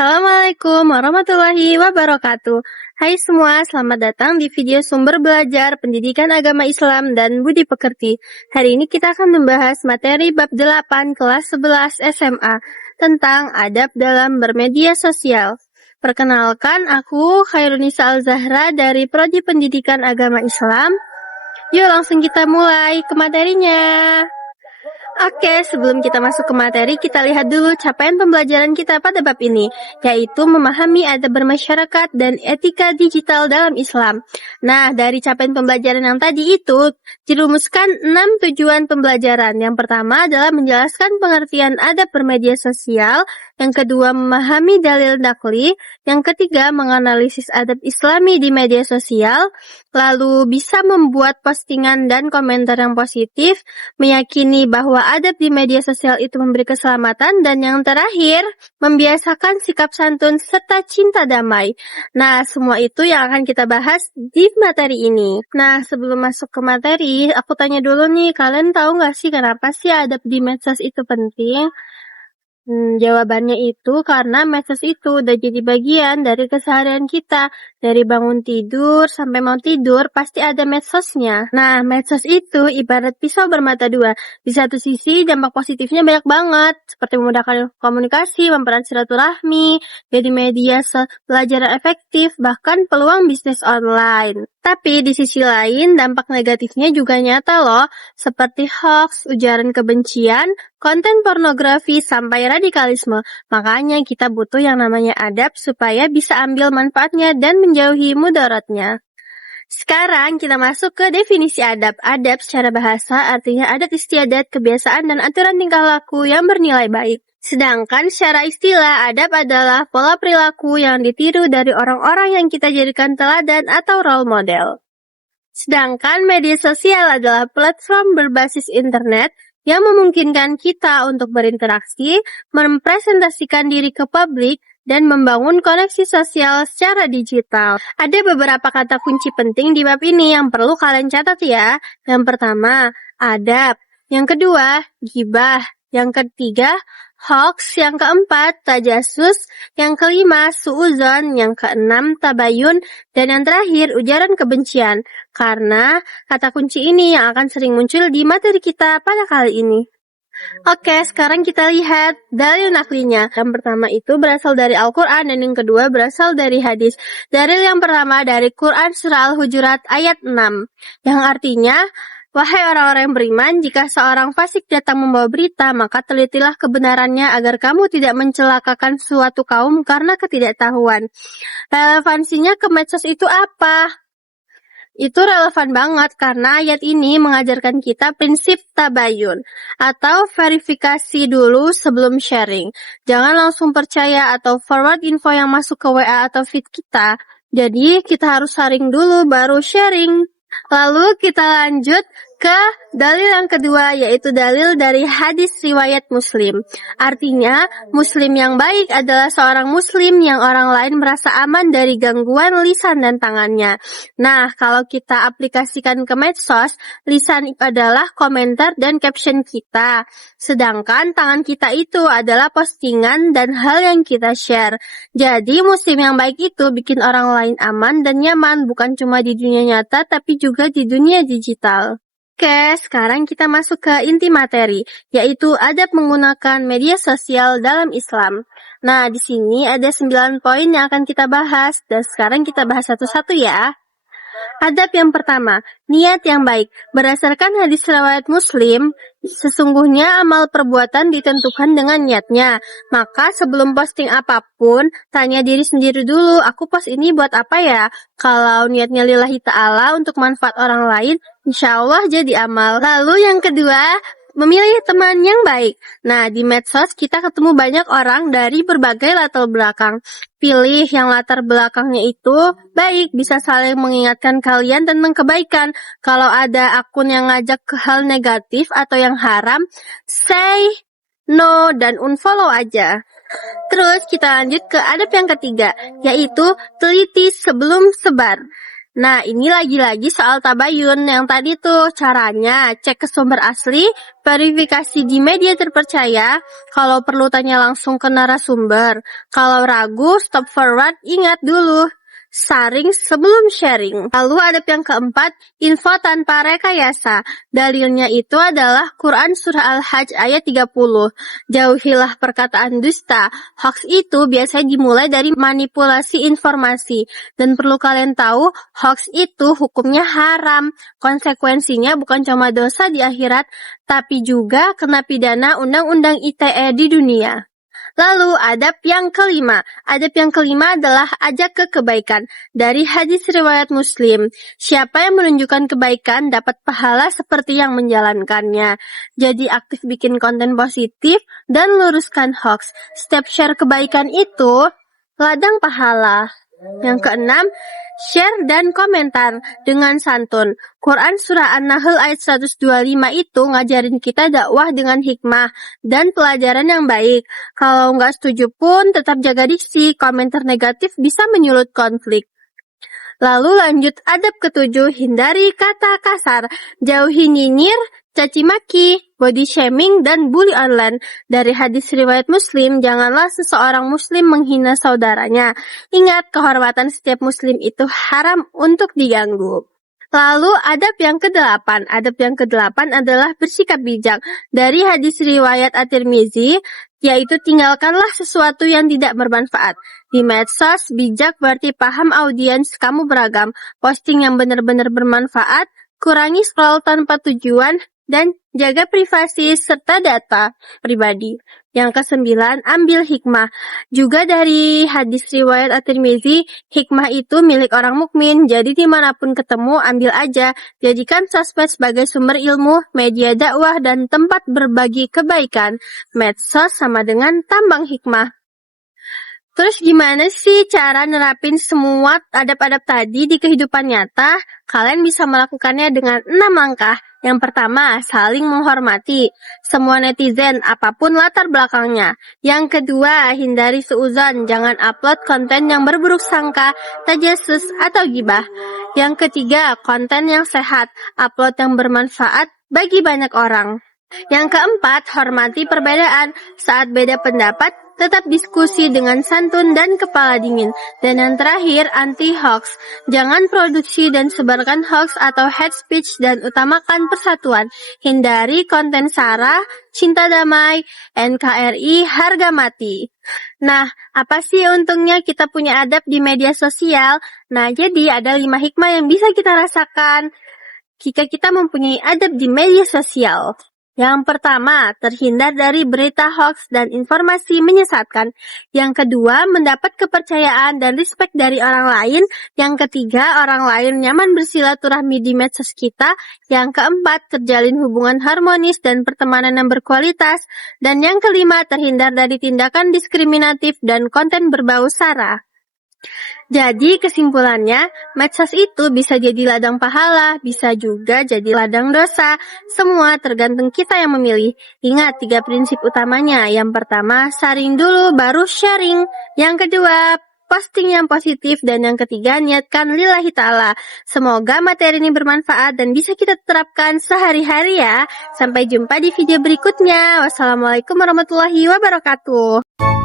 Assalamualaikum warahmatullahi wabarakatuh. Hai semua, selamat datang di video sumber belajar pendidikan agama Islam dan budi pekerti. Hari ini kita akan membahas materi bab 8 kelas 11 SMA tentang adab dalam bermedia sosial. Perkenalkan, aku Khairunisa Al-Zahra dari Prodi Pendidikan Agama Islam. Yuk langsung kita mulai ke materinya. Oke, sebelum kita masuk ke materi, kita lihat dulu capaian pembelajaran kita pada bab ini, yaitu memahami adab bermasyarakat dan etika digital dalam Islam. Nah, dari capaian pembelajaran yang tadi itu, dirumuskan 6 tujuan pembelajaran. Yang pertama adalah menjelaskan pengertian adab bermedia sosial, yang kedua memahami dalil nakli, yang ketiga menganalisis adab Islami di media sosial, lalu bisa membuat postingan dan komentar yang positif, meyakini bahwa adab di media sosial itu memberi keselamatan, dan yang terakhir, membiasakan sikap santun serta cinta damai. Nah, semua itu yang akan kita bahas di materi ini. Nah, sebelum masuk ke materi, aku tanya dulu nih, kalian tahu nggak sih kenapa sih adab di medsos itu penting? Jawabannya itu karena medsos itu udah jadi bagian dari keseharian kita. Dari bangun tidur sampai mau tidur pasti ada medsosnya. Nah, medsos itu ibarat pisau bermata dua. Di satu sisi dampak positifnya banyak banget, seperti memudahkan komunikasi, mempererat silaturahmi, jadi media pelajaran efektif, bahkan peluang bisnis online. Tapi di sisi lain dampak negatifnya juga nyata loh, seperti hoax, ujaran kebencian, konten pornografi, sampai radikalisme. Makanya kita butuh yang namanya adab supaya bisa ambil manfaatnya dan menjauhi mudaratnya. Sekarang kita masuk ke definisi adab. Adab secara bahasa artinya adat istiadat, kebiasaan, dan aturan tingkah laku yang bernilai baik. Sedangkan secara istilah, adab adalah pola perilaku yang ditiru dari orang-orang yang kita jadikan teladan atau role model. Sedangkan media sosial adalah platform berbasis internet yang memungkinkan kita untuk berinteraksi, mempresentasikan diri ke publik, dan membangun koneksi sosial secara digital. Ada beberapa kata kunci penting di bab ini yang perlu kalian catat ya. Yang pertama, adab. Yang kedua, ghibah. Yang ketiga, hoax. Yang keempat, tajasus. Yang kelima, suuzon. Yang keenam, tabayun. Dan yang terakhir, ujaran kebencian. Karena kata kunci ini yang akan sering muncul di materi kita pada kali ini. Oke, sekarang kita lihat dalil naklinya. Yang pertama itu berasal dari Al-Quran dan yang kedua berasal dari hadis. Dalil yang pertama dari Quran Surah Al-Hujurat ayat 6. Yang artinya, wahai orang-orang yang beriman, jika seorang fasik datang membawa berita, maka telitilah kebenarannya agar kamu tidak mencelakakan suatu kaum karena ketidaktahuan. Relevansinya ke medsos itu apa? Itu relevan banget karena ayat ini mengajarkan kita prinsip tabayun atau verifikasi dulu sebelum sharing. Jangan langsung percaya atau forward info yang masuk ke WA atau feed kita. Jadi kita harus saring dulu baru sharing. Lalu kita lanjut ke dalil yang kedua, yaitu dalil dari hadis riwayat Muslim. Artinya, Muslim yang baik adalah seorang Muslim yang orang lain merasa aman dari gangguan lisan dan tangannya. Nah, kalau kita aplikasikan ke medsos, lisan adalah komentar dan caption kita. Sedangkan tangan kita itu adalah postingan dan hal yang kita share. Jadi, Muslim yang baik itu bikin orang lain aman dan nyaman, bukan cuma di dunia nyata, tapi juga di dunia digital. Oke, sekarang kita masuk ke inti materi, yaitu adab menggunakan media sosial dalam Islam. Nah, di sini ada 9 poin yang akan kita bahas, dan sekarang kita bahas satu-satu ya. Adab yang pertama, niat yang baik. Berdasarkan hadis riwayat Muslim, sesungguhnya amal perbuatan ditentukan dengan niatnya. Maka sebelum posting apapun, tanya diri sendiri dulu, aku post ini buat apa ya? Kalau niatnya lillahi ta'ala untuk manfaat orang lain, insya Allah jadi amal. Lalu yang kedua, memilih teman yang baik. Nah, di medsos kita ketemu banyak orang dari berbagai latar belakang. Pilih yang latar belakangnya itu baik, bisa saling mengingatkan kalian tentang kebaikan. Kalau ada akun yang ngajak ke hal negatif atau yang haram, say no dan unfollow aja. Terus kita lanjut ke adab yang ketiga, yaitu teliti sebelum sebar. Nah, ini lagi-lagi soal tabayun yang tadi tuh caranya cek ke sumber asli, verifikasi di media terpercaya, kalau perlu tanya langsung ke narasumber. Kalau ragu, stop forward, ingat dulu. Saring sebelum sharing. Lalu adab yang keempat, info tanpa rekayasa. Dalilnya itu adalah Quran Surah Al-Hajj ayat 30. Jauhilah perkataan dusta. Hoax itu biasanya dimulai dari manipulasi informasi. Dan perlu kalian tahu, hoax itu hukumnya haram. Konsekuensinya bukan cuma dosa di akhirat, tapi juga kena pidana Undang-Undang ITE di dunia. Lalu adab yang kelima. Adab yang kelima adalah ajak ke kebaikan. Dari hadis riwayat Muslim, siapa yang menunjukkan kebaikan dapat pahala seperti yang menjalankannya. Jadi aktif bikin konten positif dan luruskan hoax. Step share kebaikan itu ladang pahala. Yang keenam, share dan komentar dengan santun. Quran Surah An-Nahl ayat 125 itu ngajarin kita dakwah dengan hikmah dan pelajaran yang baik. Kalau nggak setuju pun tetap jaga diksi, komentar negatif bisa menyulut konflik. Lalu lanjut adab ketujuh, hindari kata kasar, jauhi nyinyir, caci maki, body shaming, dan bully online. Dari hadis riwayat Muslim, janganlah seseorang Muslim menghina saudaranya. Ingat, kehormatan setiap Muslim itu haram untuk diganggu. Lalu adab yang ke-8. Adab yang ke-8 adalah bersikap bijak. Dari hadis riwayat At-Tirmizi, yaitu tinggalkanlah sesuatu yang tidak bermanfaat. Di medsos, bijak berarti paham audiens kamu beragam. Posting yang benar-benar bermanfaat, kurangi scroll tanpa tujuan, dan jaga privasi serta data pribadi. Yang ke-9, ambil hikmah. Juga dari hadis riwayat At-Tirmizi, hikmah itu milik orang mukmin, jadi dimanapun ketemu ambil aja. Jadikan sosmed sebagai sumber ilmu, media dakwah, dan tempat berbagi kebaikan. Medsos sama dengan tambang hikmah. Terus gimana sih cara nerapin semua adab-adab tadi di kehidupan nyata? Kalian bisa melakukannya dengan 6 langkah. Yang pertama, saling menghormati semua netizen, apapun latar belakangnya. Yang kedua, hindari suudzon, jangan upload konten yang berburuk sangka, tajasus, atau gibah. Yang ketiga, konten yang sehat, upload yang bermanfaat bagi banyak orang. Yang keempat, hormati perbedaan. Saat beda pendapat, tetap diskusi dengan santun dan kepala dingin. Dan yang terakhir, anti-hoax. Jangan produksi dan sebarkan hoax atau hate speech dan utamakan persatuan. Hindari konten sara, cinta damai, NKRI, harga mati. Nah, apa sih untungnya kita punya adab di media sosial? Nah, jadi ada 5 hikmah yang bisa kita rasakan jika kita mempunyai adab di media sosial. Yang pertama, terhindar dari berita hoax dan informasi menyesatkan. Yang kedua, mendapat kepercayaan dan respect dari orang lain. Yang ketiga, orang lain nyaman bersilaturahmi di medsos kita. Yang keempat, terjalin hubungan harmonis dan pertemanan yang berkualitas. Dan yang kelima, terhindar dari tindakan diskriminatif dan konten berbau sara. Jadi kesimpulannya, medsos itu bisa jadi ladang pahala, bisa juga jadi ladang dosa. Semua tergantung kita yang memilih. Ingat 3 prinsip utamanya. Yang pertama, saring dulu baru sharing. Yang kedua, posting yang positif. Dan yang ketiga, niatkan lillahi ta'ala. Semoga materi ini bermanfaat dan bisa kita terapkan sehari-hari ya. Sampai jumpa di video berikutnya. Wassalamualaikum warahmatullahi wabarakatuh.